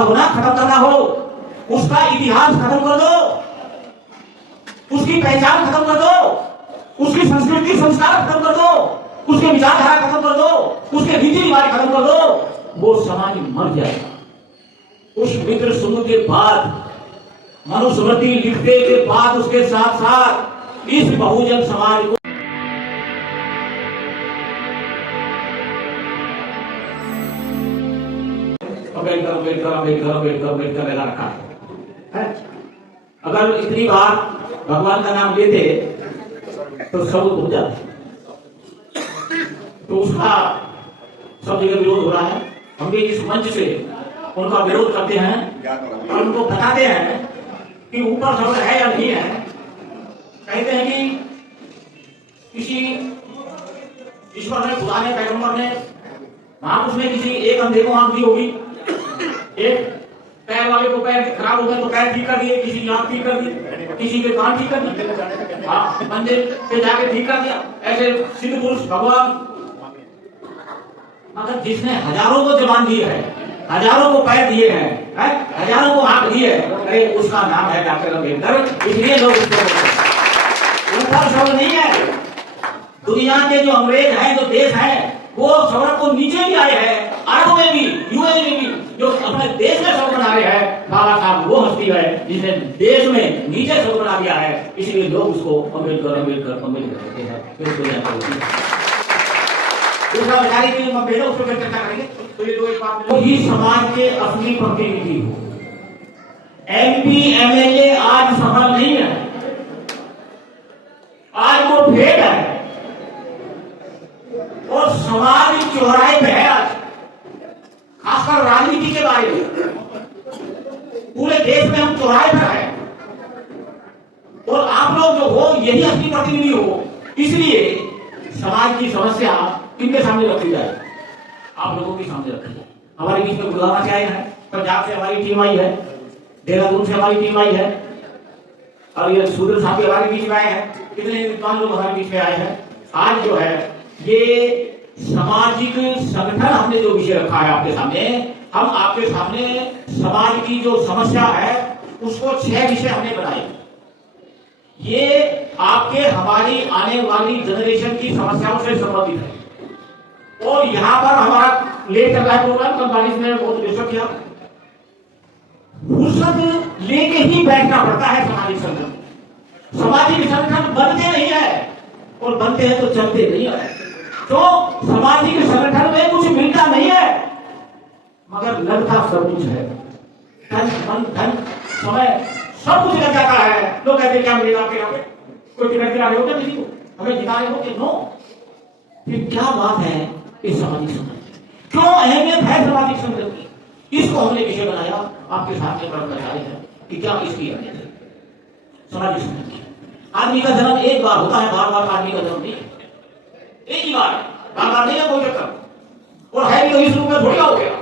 हो ना, खत्म करना हो, उसका इतिहास खत्म कर दो, उसकी पहचान खत्म कर दो, उसकी संस्कृति संस्कार खत्म कर दो, उसके विचारधारा खत्म कर दो, उसके रीति रिवाज खत्म कर दो, वो समाज मर जाएगा। उस मित्र समूह के बाद, मनुस्मृति लिखने के बाद, उसके साथ साथ इस बहुजन समाज को अम्बेडकर लगा रखा है। अगर इतनी बार भगवान का नाम लेते तो सब भूल जाते, तो उसका सब जगह विरोध हो रहा है। हम भी इस मंच से उनका विरोध करते हैं और उनको बताते हैं कि ऊपर शब्द है या नहीं है। कहते हैं कि किसी ईश्वर ने, खुदा ने, पैगंबर ने, महापुरुष ने किसी एक अंधे को आंख दी होगी, एक पैर वाले को पैर खराब हो गए तो पैर ठीक कर दिए, किसी की आंख ठीक कर दी, किसी के कान ठीक कर दिए, हाँ मंदिर पे जाके ठीक कर दिया। ऐसे सिद्ध पुरुष भगवान, मगर जिसने हजारों को जबान दी है, हजारों को पैर दिए हैं, हजारों को आंख दी है, अरे उसका नाम है डॉक्टर अम्बेडकर। इसलिए लोग उसको ऊपर शब्द नहीं है। दुनिया के जो अंग्रेज हैं, जो देश है, वो शब्द को नीचे भी आए हैं, अरब में भी, यूएस में भी, जो अपने देश में शब्द बना रहे हैं। बाबा साहब वो हस्ती है जिसने देश में नीचे शब्द बना दिया है, इसलिए लोग उसको अम्बेडकर अम्बेडकर अम्बेडकर कहते हैं। फिर उसको जानते होती दूसरा बेचारी की बेटा, उसको फिर चर्चा करेंगे। तो ये दो एक बात, ही समाज के असली प्रतिनिधि हो। एमपी एमएलए आज सफल नहीं है, आज वो भेद है और समाज चौराहे पे है। आज खासकर राजनीति के बारे में पूरे देश में हम चौराहे पर हैं और आप लोग जो हो यही असली प्रतिनिधि हो। इसलिए समाज की समस्या किनके सामने रखी जाए? आप लोगों के सामने रखी जाए। हमारे बीच में गुलामा से आए हैं, पंजाब से हमारी टीम आई है, देहरादून से हमारी टीम आई है, और ये सूदर साहब हमारे बीच में आए हैं। कितने विद्वान लोग हमारे बीच में आए हैं। आज जो है ये सामाजिक संगठन हमने जो विषय रखा है आपके सामने, हम आपके सामने समाज की जो समस्या है उसको 6 विषय हमने बनाए। ये आपके हमारी आने वाली जनरेशन की समस्याओं से संबंधित है और यहाँ पर हमारा लेट चल रहा है प्रोग्राम। कल बारिश ने बहुत डिस्टर्ब किया। फुर्सत लेके ही बैठना पड़ता है सामाजिक संगठन। सामाजिक संगठन बनते नहीं है और बनते हैं तो चलते नहीं है। तो सामाजिक संगठन में कुछ मिलता नहीं है मगर लगता सब कुछ है। तन मन धन समय सब कुछ लग जाता है। लोग कहते हैं क्या मिलेगा आपके यहाँ पे? कोई टिकट दिला रहे हो क्या किसी को? हमें जिता रहे हो कि नो? फिर क्या बात है इस सामाजिक संगठन? क्यों अहमियत है सामाजिक संगठन की? इसको हमने विषय बनाया आपके सामने पढ़ना चाहते हैं कि क्या इसकी अहमियत है सामाजिक संगठन की। आदमी का जन्म एक बार होता है, बार बार आदमी का जन्म नहीं, एक ही बार, बार बार नहीं है कोई चक्कर। और है भी तो इस रूप में थोड़ी हो गया,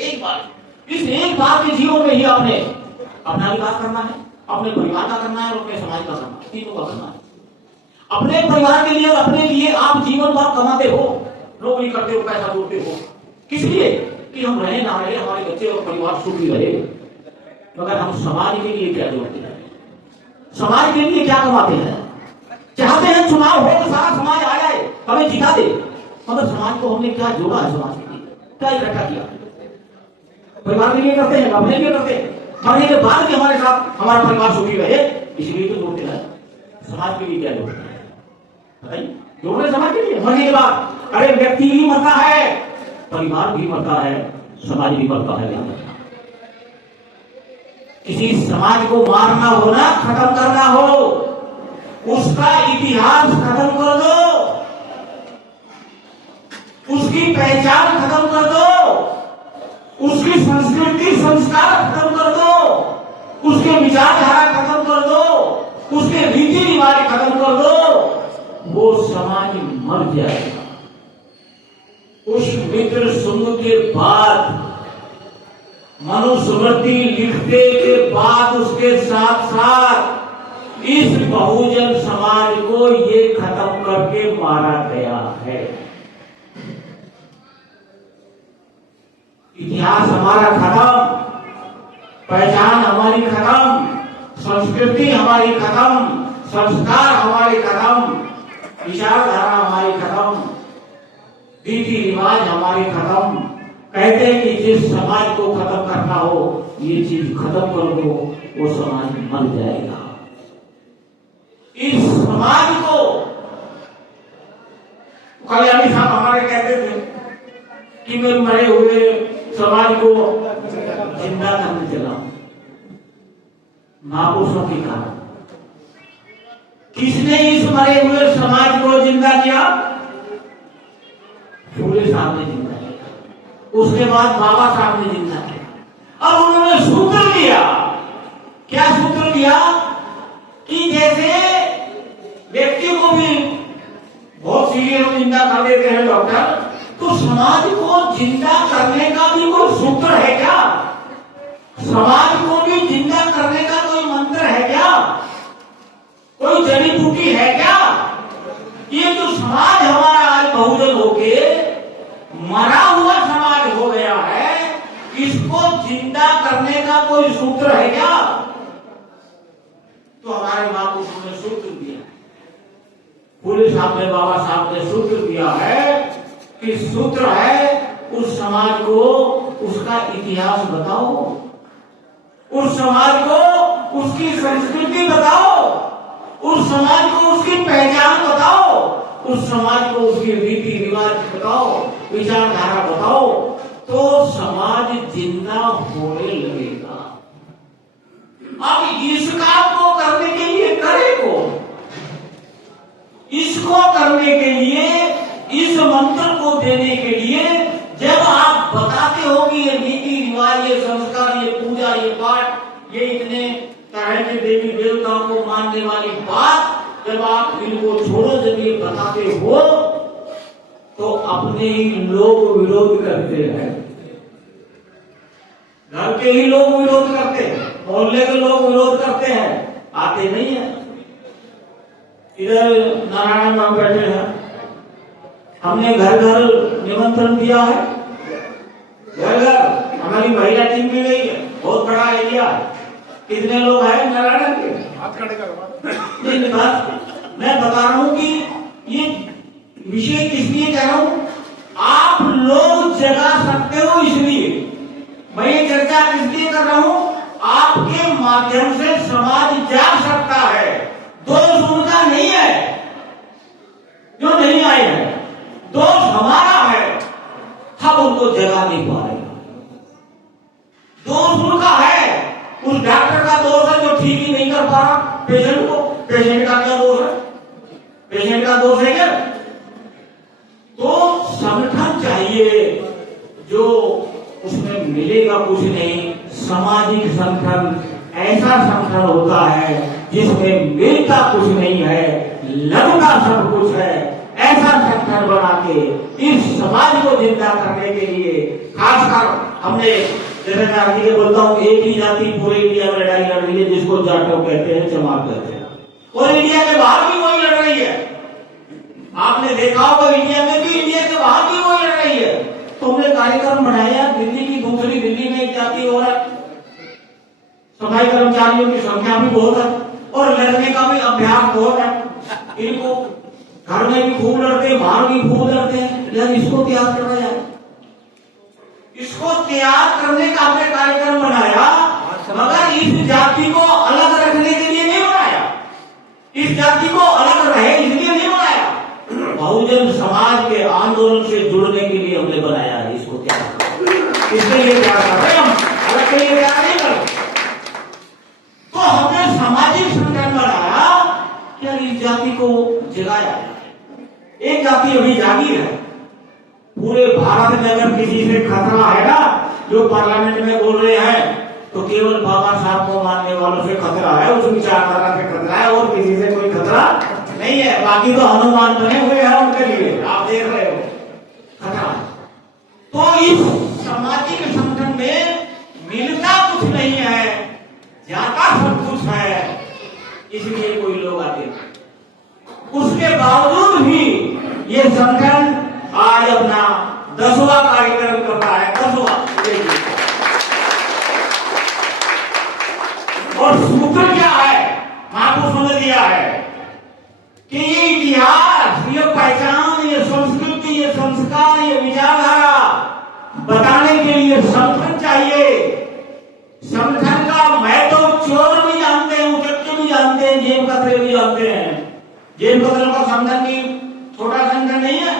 एक बार। इस एक बार के जीवन में ही आपने अपना विकास करना है, अपने परिवार का करना है और अपने समाज का करना है, तीनों का करना है। अपने परिवार के लिए और अपने लिए आप जीवन भर कमाते हो, नौकरी करते हो, पैसा जोड़ते हो, किस लिए? कि हम रहे ना रहे, हमारे बच्चे और परिवार सुखी रहे। मगर हम समाज के लिए क्या जोड़ते हैं? समाज के लिए क्या कमाते हैं? चाहते हैं चुनाव हो तो सारा समाज आ जाए, हमें जिता दे, मगर समाज को हमने क्या जोड़ा है? समाज के लिए क्या इकट्ठा किया? परिवार के लिए करते हैं, अपने लिए करते हैं, मरने के बाद भी हमारे साथ हमारा परिवार सुखी रहे, इसलिए तो जोड़ते हैं। समाज के लिए क्या जोड़ते हैं? बताइए। जोड़ते समाज के लिए मरने के बाद। अरे व्यक्ति भी मरता है, परिवार भी मरता है, समाज भी मरता है। किसी समाज को मारना हो ना, खत्म करना हो, उसका इतिहास खत्म कर दो, उसकी पहचान खत्म कर दो, उसकी संस्कृति संस्कार खत्म कर दो, उसके विचारधारा खत्म कर दो, उसके रीति रिवाज खत्म कर दो, वो समाज मर जाएगा। उस मित्र समूह के बाद, मनुस्मृति लिखने के बाद, उसके साथ साथ इस बहुजन समाज को ये खत्म करके मारा गया है। इतिहास हमारा खत्म, संस्कृति हमारी खत्म, संस्कार हमारे खत्म, विचारधारा हमारी खत्म, रीति रिवाज हमारी खत्म। कहते हैं कि जिस समाज को खत्म करना हो, ये चीज खत्म कर दो, वो समाज मर जाएगा। इस समाज को कल्याणी साहब हमारे कहते थे कि मैं मरे हुए समाज को जिंदा करने चला। महापुरुषों के कारण किसने इस मरे हुए समाज को जिंदा किया? फूले साहब ने जिंदा किया, उसके बाद बाबा साहब ने जिंदा किया। अब उन्होंने सूत्र दिया। क्या सूत्र दिया? कि जैसे व्यक्ति को भी बहुत सीरियस जिंदा कर देते हैं डॉक्टर, तो समाज को जिंदा करने का भी कोई सूत्र है क्या? समाज को भी जिंदा करने का कोई मंत्र है क्या? कोई जड़ी बूटी है क्या? ये जो समाज हमारा आज बहुजन होके मरा हुआ समाज हो गया है, इसको जिंदा करने का कोई सूत्र है क्या? तो हमारे महापुरुषों ने सूत्र दिया, फूले साहब ने, बाबा साहब ने सूत्र दिया है कि सूत्र है उस समाज को उसका इतिहास बताओ, उस समाज को उसकी संस्कृति बताओ, उस समाज को उसकी पहचान बताओ, उस समाज को उसकी रीति रिवाज बताओ, विचारधारा बताओ, तो समाज जिंदा होने लगेगा। अब इस काम को करने के लिए करे कौन? इसको करने के लिए, इस मंत्र को देने के लिए जब आप बताते हो कि ये रीति रिवाज, ये संस्कार, ये पूजा, ये पाठ, ये इतने तरह के देवी देवताओं को मानने वाली बात जब आप इनको छोड़ो, जब ये बताते हो, तो अपने ही लोग विरोध करते हैं। घर के ही लोग विरोध करते हैं, मोहल्ले के लोग विरोध करते हैं, आते नहीं है। इधर नारायण बाबू बैठे हैं, हमने घर घर निमंत्रण दिया है, घर घर हमारी महिला टीम भी गई है, बहुत बड़ा एरिया है। कितने लोग हैं नारायण के? नहीं, मैं बता रहा हूं कि ये विषय किस लिए कह रहा हूं, आप लोग जगा सकते हो, इसलिए मैं ये चर्चा इसलिए कर रहा हूं, आपके माध्यम से समाज जाग सकता है। दोष उनका नहीं है जो नहीं आए हैं, दोष हमारा है, हम उनको जगा नहीं पा रहे। दोष उनका है, उस डॉक्टर का दोष है जो ठीक ही नहीं कर पा रहा पेशेंट को। पेशेंट का क्या दोष है? पेशेंट का दोष है क्या? तो संगठन चाहिए जो उसमें मिलेगा कुछ नहीं। सामाजिक संगठन ऐसा संगठन होता है जिसमें मिलता कुछ नहीं है, लगता सब कुछ है। ऐसा संगठन बना के इस समाज को जिंदा करने के लिए खासकर हमने, जैसे मैं आगे बोलता हूँ, एक ही जाति पूरे इंडिया में लड़ाई लड़ रही है, जिसको जाटो कहते हैं, चमार कहते हैं, और इंडिया के बाहर भी वही लड़ रही है। आपने देखा होगा इंडिया में भी, इंडिया के बाहर भी वही लड़ रही है। तो हमने कार्यक्रम बनाया, दिल्ली की दूसरी, दिल्ली में एक जाति हो रहा है, सफाई कर्मचारियों की संख्या भी बहुत है और लड़ने का भी अभ्यास बहुत है। इनको घर में भी खूब लड़ते हैं, बाहर भी खूब लड़ते हैं, यार इसको त्याग करना जाए। इसको त्याग करने का हमने कार्यक्रम बनाया, मगर इस जाति को अलग रखने के लिए नहीं बनाया, इस जाति को अलग रहे इसलिए नहीं बनाया, बहुजन समाज के आंदोलन से जुड़ने के लिए हमने बनाया है। इसको त्याग इसके लिए क्या कर रहे हम, अलग के लिए क्या नहीं कर। तो हमने सामाजिक संगठन बनाया, क्या इस जाति को जगाया। एक जाति अभी जागी है, पूरे भारत में अगर किसी से खतरा है ना, जो पार्लियामेंट में बोल रहे हैं, तो केवल बाबा साहब को मानने वालों से खतरा है, उस विचारधारा से खतरा है, और किसी से कोई खतरा नहीं है। बाकी तो हनुमान बने हुए हैं उनके लिए, आप देख रहे हो खतरा। तो इस सामाजिक संगठन में मिलता कुछ नहीं है, जाता सब कुछ है, इसलिए कोई लोग आते हैं। उसके बावजूद भी ये संगठन आज अपना 10वां कार्यक्रम कर रहा है, 10वां। और सूत्र क्या है? महापुरुषों ने दिया है कि ये इतिहास, ये पहचान, ये संस्कृति, ये संस्कार, ये विचारधारा बताने के लिए संगठन चाहिए। संगठन का महत्व तो चोर भी जानते हैं, उचक्के भी जानते हैं, जेब कतरे भी जानते हैं। जेब कतरे का संगठन की छोटा संगठन नहीं है,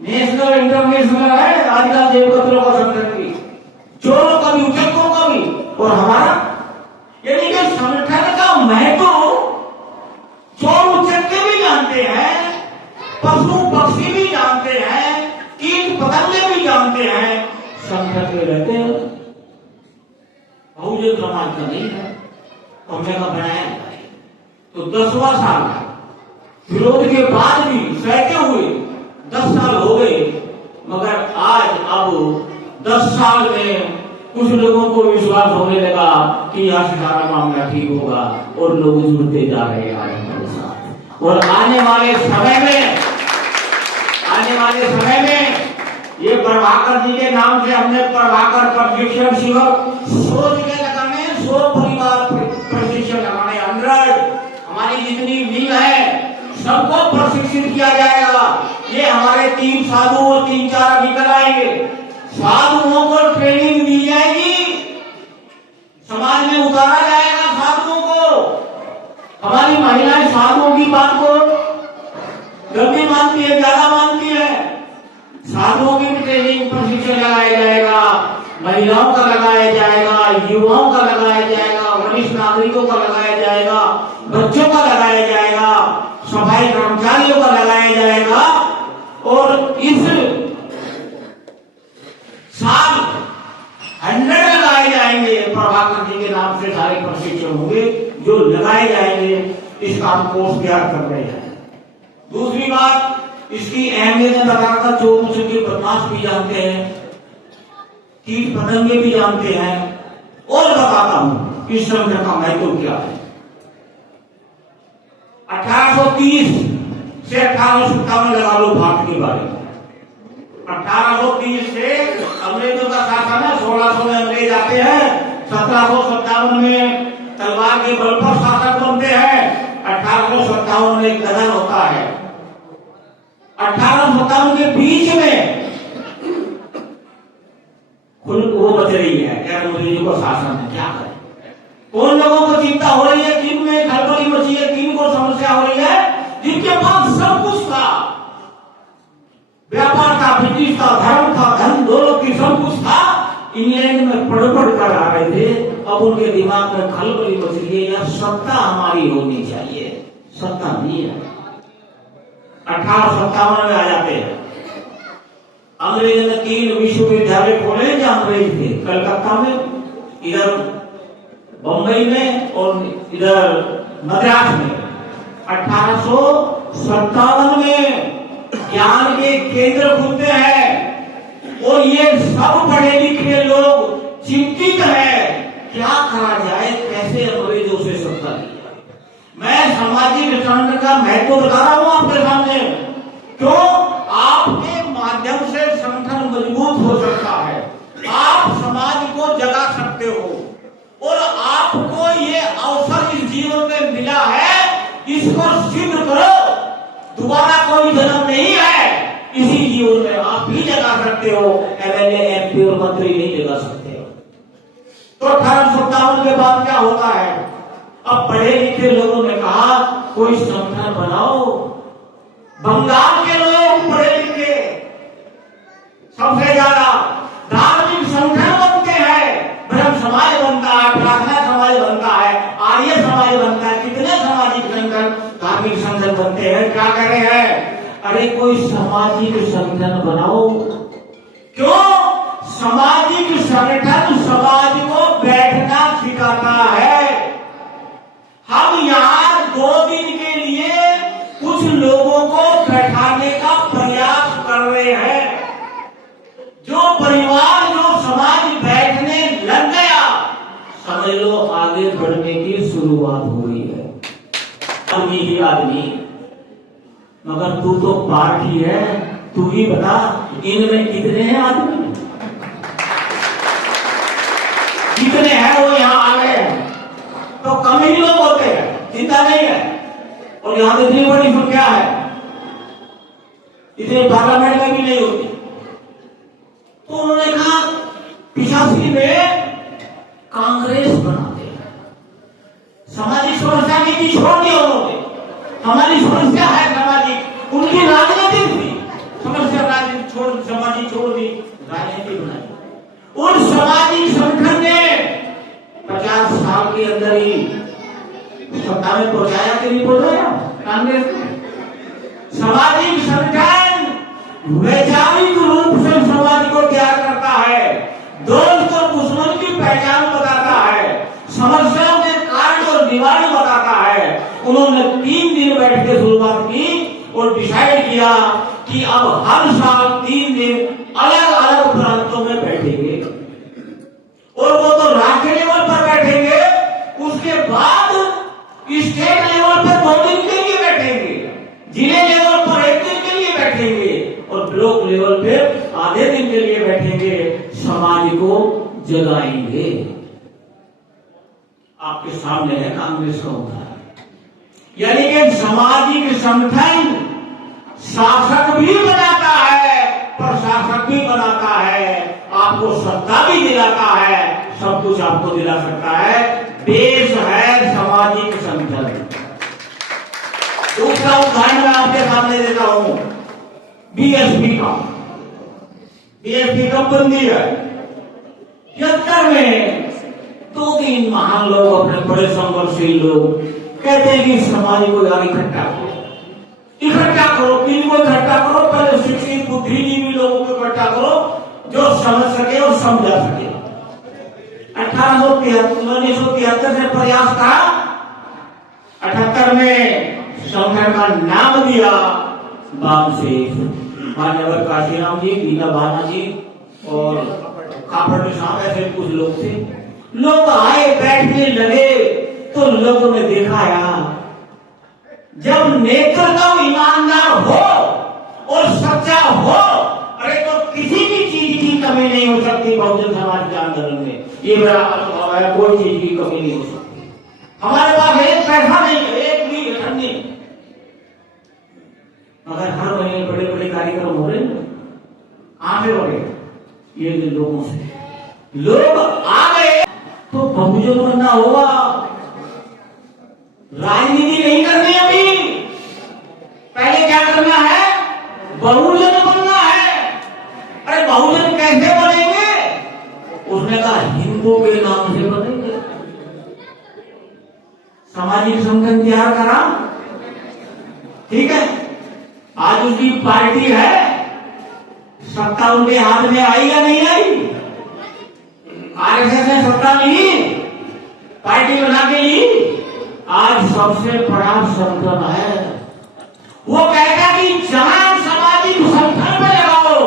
नेशनल इंटरनेशनल है आजकल जेब कतरों का संगठन की, चोरों का भी, उचक्कों का भी। और हमारा यानी कि संगठन का महत्व चोर उचक्के भी जानते हैं, पशु पक्षी भी जानते हैं, कीट पतंगे भी जानते हैं, संगठन में रहते हैं। बहुजन समाज का नहीं है, हमने का बनाया तो 10वां साल विरोध के बाद भी सहते हुए 10 साल हो गए, मगर आज अब 10 साल में कुछ लोगों को विश्वास होने लगा कि यह सारा मामला ठीक होगा और लोग जुड़ते जा रहे हैं आज हमारे साथ। और आने वाले समय में ये प्रभाकर जी के नाम से हमने प्रभाकर प्रशिक्षण शिविर सोच के लगाने, 100 परिवार प्रशिक्षण लगाने, 100 हमारी जितनी मिल है सबको प्रशिक्षित किया जाएगा। ये हमारे 3 साधु और 3-4 अभी कराएंगे। साधुओं को ट्रेनिंग दी जाएगी, समाज में उतारा जाएगा साधुओं को। हमारी महिलाएं साधुओं की बात को गलती मानती है, ज्यादा मानती है। साधुओं की भी ट्रेनिंग प्रशिक्षण लगाया जाएगा, महिलाओं का लगाया जाएगा, युवाओं का लगाया जाएगा, वरिष्ठ नागरिकों का लगाया जाएगा, बच्चों का लगाया जाएगा, सफाई कर्मचारियों का लगाया जाएगा। और इस साल 100 लगाए जाएंगे, प्रभाकर जी के नाम से सारे प्रशिक्षण होंगे जो लगाए जाएंगे। इसका हम कोर्स तैयार कर रहे हैं। दूसरी बात, इसकी अहमियत में बताता, चोर उचक्के बदमाश भी जानते हैं, कीट पतंगे भी जानते हैं। और बताता हूं इस संगठन का महत्व क्या है। 1830 से 1857 लगा लो भारत के बारे में। 1830 से अंग्रेजों का शासन है, 1600 में अंग्रेज आते हैं, 1757 में तलवार के बल पर शासक बनते हैं, 1857 में एक गदर होता है। 1857 के बीच में खुद वो बच रही है, क्या अंग्रेजों का शासन है, क्या करें। कौन लोगों को चिंता हो रही है, किन में खलबली मची है, किन को समस्या हो रही है, जिनके पास सब कुछ था, व्यापार था, बिजनेस था, धर्म था, धन दौलत की सब कुछ था, इंग्लैंड में पढ़ कर आ रहे थे। अब उनके दिमाग में खलबली मच रही है, यार सत्ता हमारी होनी चाहिए, सत्ता नहीं है। 1857 में आ जाते हैं। अंग्रेज ने 3 विश्वविद्यालय खोले जो अंग्रेज थे, कलकत्ता में, इधर बंबई में और इधर मद्रास में। 1857 में ज्ञान के केंद्र खुलते हैं और ये सब पढ़े लिखे लोग चिंतित है, क्या करा जाए, कैसे अंग्रेजों से सत्ता ली जाए। मैं सामाजिक संगठन का महत्व बता रहा हूं आपके सामने, क्यों आपके माध्यम से संगठन मजबूत हो सकता है, आप समाज को जगा सकते हो और आपको ये अवसर इस जीवन में मिला है, इसको सिद्ध करो। दोबारा कोई जन्म नहीं है, इसी जीवन में आप ही जगा सकते हो, एमएलए एमपी और मंत्री नहीं जगा सकते हो। तो 1857 के बाद क्या होता है, अब पढ़े लिखे लोगों ने कहा कोई संगठन बनाओ। बंगाल के लोग पढ़े लिखे सबसे ज्यादा, धार्मिक संगठन बनते हैं, ब्रह्म समाज बनता है, प्रार्थना समाज बनता है, आर्य समाज बनता है, कितने सामाजिक संगठन, धार्मिक संगठन बनते हैं। क्या कह रहे हैं, अरे कोई सामाजिक संगठन बनाओ। क्यों? सामाजिक संगठन समाज को बैठना सिखाता है। हम यहाँ 2 दिन के लिए कुछ लोगों को बैठाने का प्रयास कर रहे हैं। जो परिवार, जो समाज बैठने लग गया, समझ लो आगे बढ़ने की शुरुआत हो रही है। आदमी ही आदमी, मगर तू तो पार्टी है, तू ही बता इनमें कितने हैं आदमी, कितने हैं वो यहाँ आ गए, तो कम ही लोग होते हैं। चिंता नहीं है। और यहाँ इतनी बड़ी संख्या है, इतने पार्लियामेंट में भी नहीं होती। तो उन्होंने कहा 85 में कांग्रेस बनाते हैं। सामाजिक समस्या की भी छोड़ दी उन्होंने। हमारी समस्या है सामाजिक, उनकी राजनीति थी समस्या, राजनीति छोड़, सामाजिक छोड़ दी, राजनीति बनाई। उन सामाजिक संगठन ने 50 साल के अंदर ही सत्ता में पहुंचाया कि नहीं पहुंचाया कांग्रेस ने? सामाजिक संगठन वैचारिक रूप से समाज को तैयार करता है, दोस्त और दुश्मन की पहचान बताता है, समस्याओं के कारण और निवारण बताता है। उन्होंने 3 दिन बैठ के शुरुआत की और डिसाइड किया कि अब हर साल 3 दिन अलग अलग प्रांतों में बैठेंगे, और वो तो राज्य लेवल पर बैठेंगे, उसके बाद स्टेट लेवल पर 2 दिन के लिए बैठेंगे, जिले लेवल पर 1 दिन के लिए बैठेंगे, और ब्लॉक लेवल पे आधे दिन के लिए बैठेंगे, समाज को जगाएंगे। आपके सामने है कांग्रेस का उदाहरण। यानी कि सामाजिक संगठन शासक भी बनाता है, प्रशासक भी बनाता है, आपको सत्ता भी दिलाता है, सब कुछ आपको दिला सकता है। देश है सामाजिक संगठन। दूसरा उदाहरण मैं आपके सामने देता हूं, बीएसपी का। बीएसपी कब बंदी है? 73 में 2-3 महान लोग, अपने बड़े संघर्षशील लोग कहते हैं कि समाज को यार इकट्ठा करो, इकट्ठा करो, किन को इकट्ठा करो? पहले शिक्षित बुद्धिजीवी लोगों को इकट्ठा करो जो समझ सके और समझा सके। 1973 से प्रयास था। 78 में संगठन का नाम दिया वामसेफ। मान्यवर काशीराम जी, बीना भाना जी और कापड़ साहब, ऐसे कुछ लोग थे। लोग आए, बैठने लगे, तो लोगों ने देखा यार, जब नेतृत्व ईमानदार हो और सच्चा हो, अरे तो किसी भी चीज की कमी नहीं हो सकती। बहुजन समाज के आंदोलन में ये मेरा अनुभव है, कोई चीज की कमी नहीं हो सकती। हमारे पास एक पैसा नहीं है, एक भी घटन नहीं, मगर हर महीने बड़े बड़े कार्यक्रम हो रहे हैं। कहां से हो रहे? ये लोगों से। लोग आ गए तो बहुजन बनना होगा, राजनीति नहीं करनी। अभी पहले क्या करना है? बहुजन बनना है। अरे बहुजन कैसे बनेंगे? उसने कहा हिंदू के नाम से बनेंगे। सामाजिक संगठन तैयार करा, ठीक है। आज उसकी पार्टी है, सत्ता उनके हाथ में आई या नहीं आई? आरएसएस ने सत्ता ली, पार्टी बना के ली। आज सबसे बड़ा संगठन है, वो कहता कि जहां सामाजिक संगठन में लगाओ,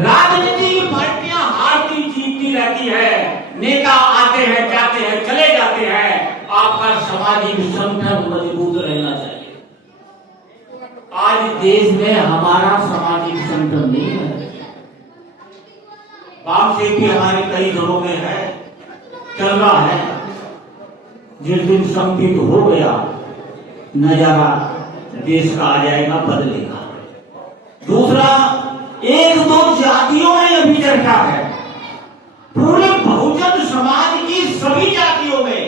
राजनीति की पार्टियां हारती जीतती रहती है, नेता आते हैं जाते हैं चले जाते हैं, आपका सामाजिक संगठन मजबूत रहना चाहिए। आज देश में हमारा सामाजिक संगठन नहीं है। वामसेफ भी हमारे कई घरों में है, चल रहा है। जिस दिन संगठित हो गया, नजारा देश का आ जाएगा, बदलेगा। दूसरा, 1-2 जातियों में अभी चर्चा है, पूरे बहुजन समाज की सभी जातियों में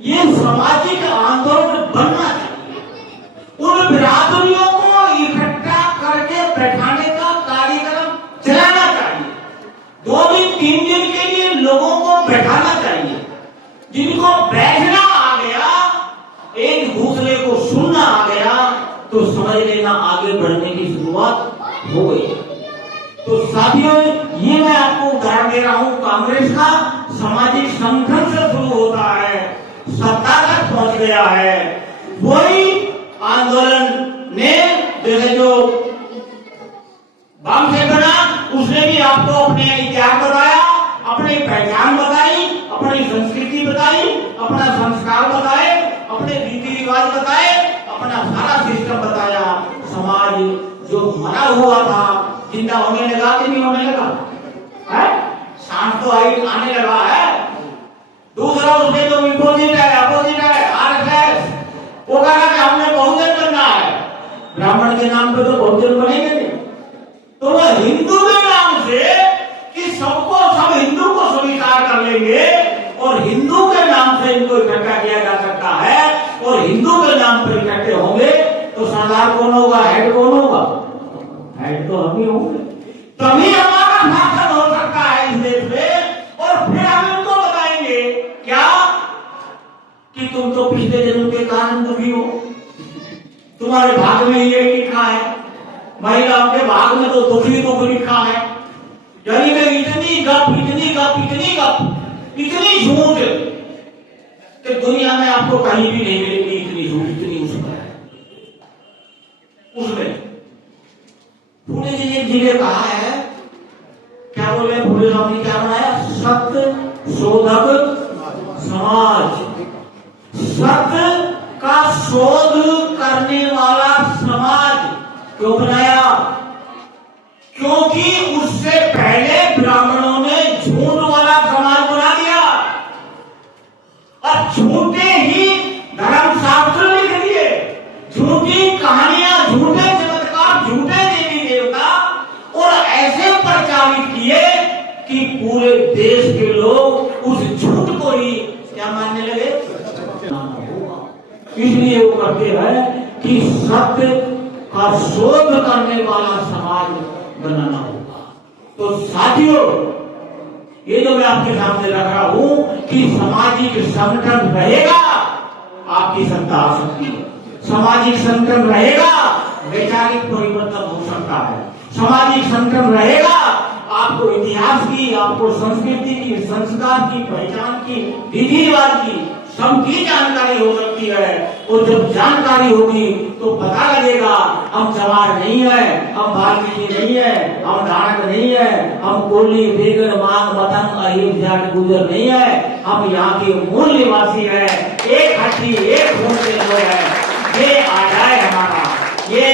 ये सामाजिक आंदोलन बनना चाहिए। उन बिरादरियों को इकट्ठा करके बैठाने का कार्यक्रम चलाना चाहिए। 2 दिन 3 दिन के लिए लोगों को बैठाना चाहिए। जिनको बैठना आ गया, एक दूसरे को सुनना आ गया, तो समझ लेना आगे बढ़ने की शुरुआत हो गई। तो साथियों, ये मैं आपको उदाहरण दे रहा हूं कांग्रेस का। सामाजिक संगठन से शुरू होता है, सत्ता तक पहुंच गया है। वही आंदोलन ने जैसे जो वामसेफ बना, उसने भी आपको अपने इतिहास बताया, अपनी पहचान बताई, अपनी संस्कृति बताई, अपना संस्कार बताए, अपने रीति रिवाज बताए, अपना सारा सिस्टम बताया। समाज जो मरा हुआ था, जिंदा होने लगा कि नहीं होने लगा है? सांस तो आने लगा है। दूसरा, उसमें जो विपोजिट है, अपोजिट है, आरएसएस, के नाम पे तो बहुजन बनेंगे नहीं। तो वह हिंदू के नाम से कि सबको सब हिंदू को स्वीकार कर लेंगे और हिंदू के नाम से इनको इकट्ठा किया जा सकता है और हिंदू के नाम पर इकट्ठे होंगे तो सरदार कौन होगा, हेड कौन होगा? हेड तो हम ही होंगे। तभी हमारा शासन हो सकता है इस देश में। और फिर हम इनको बताएंगे क्या कि तुम तो पिछले जन्म के कारण दुखी हो, तुम्हारे भाग में ये लिखा है, महिलाओं के भाग में तो दुखी दुख लिखा है। यानी कि इतनी गप इतनी गप इतनी गप इतनी झूठ कि दुनिया में आपको कहीं भी नहीं मिलेगी। इतनी झूठ इतनी उसमें है। उसमें पुणे जी ने कहा है, क्या बोले पुणे साहब ने क्या बनाया? सत्य शोधक समाज। सत्य का शोध करने वाला समाज क्यों बनाया? क्योंकि उससे पहले ब्राह्मणों ने झूठ वाला समाज बना दिया और झूठे ही धर्मशास्त्र लिख दिए, झूठी कहानियां, झूठे चमत्कार, झूठे देवी देवता और ऐसे प्रचारित किए कि पूरे देश के लोग उस झूठ को ही क्या मानने लगे? इसलिए वो करते हैं कि सत्य का शोध करने वाला समाज बनाना होगा। तो साथियों, ये जो मैं आपके सामने रख रहा हूं कि सामाजिक संगठन रहेगा, आपकी सत्ता आ सकती है। सामाजिक संगठन रहेगा, वैचारिक परिवर्तन हो सकता है। सामाजिक संगठन रहेगा, आपको इतिहास की, आपको संस्कृति की, संस्कार की, पहचान की, विधि रिवाज की सबकी जानकारी हो सकती है। और जब जानकारी होगी तो पता लगेगा हम चमार नहीं है, हम वाल्मीकि नहीं है, हम नानक नहीं है, हम कोली बेगर मांग मतंग अहिर जाट गुजर नहीं है, हम यहाँ के मूल निवासी है, एक हड्डी एक खून के लोग है। ये आ जाए हमारा, ये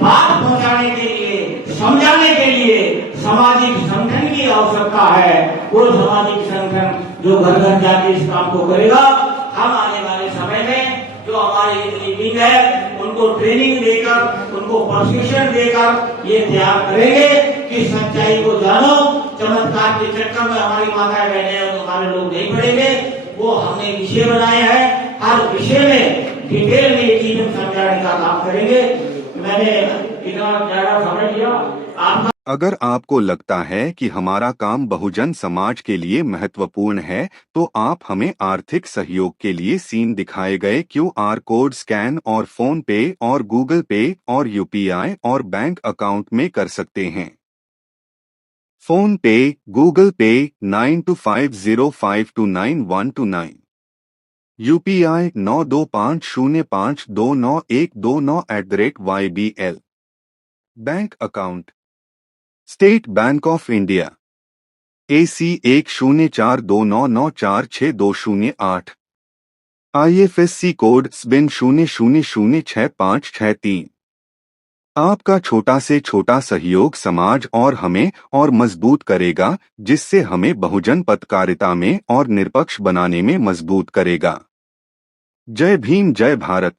बात पहुंचाने के लिए, समझाने के लिए सामाजिक संगठन की आवश्यकता है। वो सामाजिक संगठन जो घर घर जाके इस काम को करेगा। हम आने वाले समय में जो हमारी मीटिंग है उनको ट्रेनिंग देकर, उनको प्रशिक्षण देकर ये तैयार करेंगे कि सच्चाई को जानो। चमत्कार के चक्कर में हमारी माताएं बहनें और हमारे लोग नहीं पड़ेंगे। वो हमने विषय बनाए हैं, हर विषय में डिटेल में ये चीजें समझाने का काम करेंगे। मैंने इतना ज्यादा समय लिया आपका। अगर आपको लगता है कि हमारा काम बहुजन समाज के लिए महत्वपूर्ण है तो आप हमें आर्थिक सहयोग के लिए सीन दिखाए गए QR कोड स्कैन और फोन पे और गूगल पे और UPI और बैंक अकाउंट में कर सकते हैं। फोन पे, गूगल पे 9250529129, UPI 9250529129@YBL। Bank account state bank of India AC 104299462008, IFSC code SBIN 00065563। आपका छोटा से छोटा सहयोग समाज और हमें और मजबूत करेगा, जिससे हमें बहुजन पत्रकारिता में और निष्पक्ष बनाने में मजबूत करेगा। जय भीम, जय भारत।